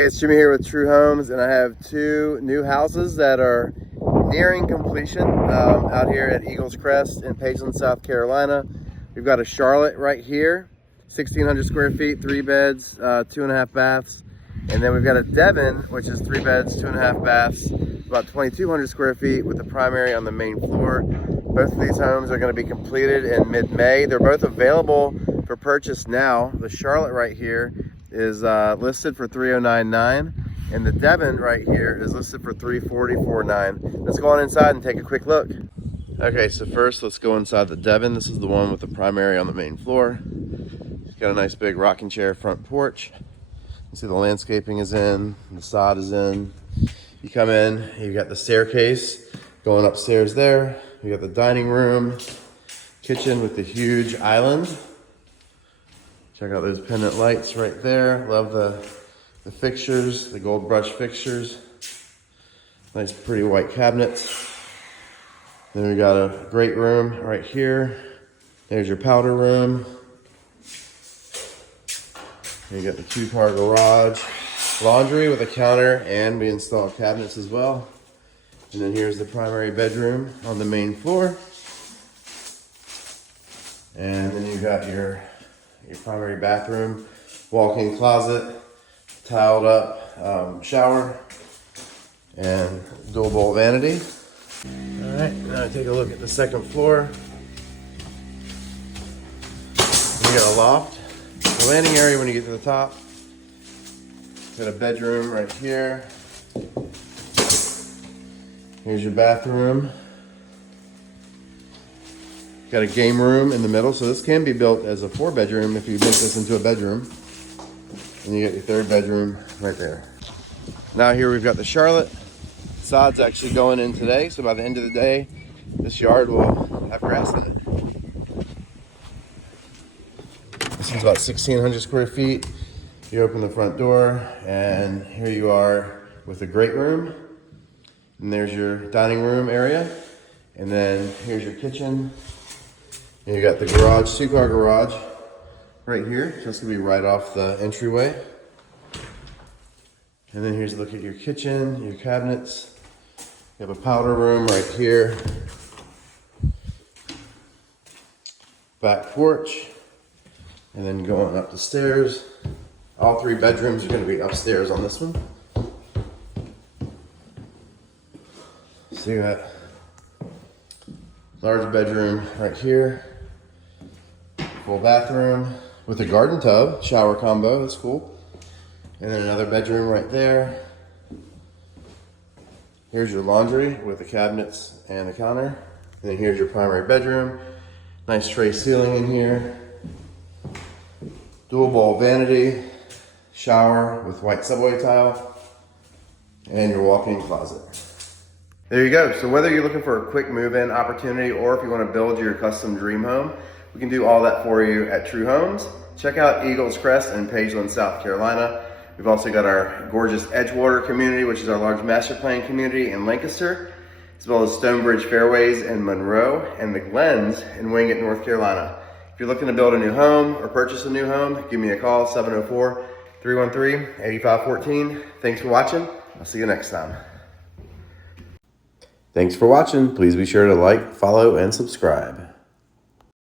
Hey, it's Jimmy here with True Homes, and I have two new houses that are nearing completion out here at Eagles Crest in Pageland, South Carolina. We've got a Charlotte right here, 1,600 square feet, 3 beds, 2.5 baths. And then we've got a Devin, which is 3 beds, 2.5 baths, about 2,200 square feet with the primary on the main floor. Both of these homes are going to be completed in mid-May. They're both available for purchase now. The Charlotte right here is listed for $309,900, and the Devin right here is listed for $344,900. Let's go on inside and take a quick look. Okay, so first let's go inside the Devin. This is the one with the primary on the main floor. It's got a nice big rocking chair front porch. You see the landscaping is in, the sod is in. You come in, you've got the staircase going upstairs there. You got the dining room, kitchen with the huge island. Check out those pendant lights right there. Love the fixtures, the gold brush fixtures. Nice pretty white cabinets. Then we got a great room right here. There's your powder room. You got the 2-car garage, laundry with a counter, and we installed cabinets as well. And then here's the primary bedroom on the main floor. And then you got your primary bathroom, walk-in closet, tiled up shower, and dual bowl vanity. All right, now take a look at the second floor. You got a loft, the landing area when you get to the top. Got a bedroom right here. Here's your bathroom. Got a game room in the middle, so this can be built as a 4-bedroom if you make this into a bedroom. And you got your 3rd bedroom right there. Now here we've got the Charlotte. Sod's actually going in today, so by the end of the day, this yard will have grass in it. This is about 1,600 square feet. You open the front door, and here you are with a great room. And there's your dining room area. And then here's your kitchen. And you got the garage, 2-car garage right here. Just gonna be right off the entryway. And then here's a look at your kitchen, your cabinets. You have a powder room right here. Back porch. And then going up the stairs. All 3 bedrooms are gonna be upstairs on this one. So you got large bedroom right here, full bathroom with a garden tub, shower combo, that's cool. And then another bedroom right there. Here's your laundry with the cabinets and a counter. And then here's your primary bedroom. Nice tray ceiling in here. Dual bowl vanity, shower with white subway tile, and your walk-in closet. There you go. So whether you're looking for a quick move-in opportunity or if you want to build your custom dream home, we can do all that for you at True Homes. Check out Eagles Crest in Pageland, South Carolina. We've also got our gorgeous Edgewater community, which is our large master plan community in Lancaster, as well as Stonebridge Fairways in Monroe and the Glens in Wingate, North Carolina. If you're looking to build a new home or purchase a new home, give me a call, 704-313-8514. Thanks for watching. I'll see you next time. Thanks for watching. Please be sure to like, follow, and subscribe.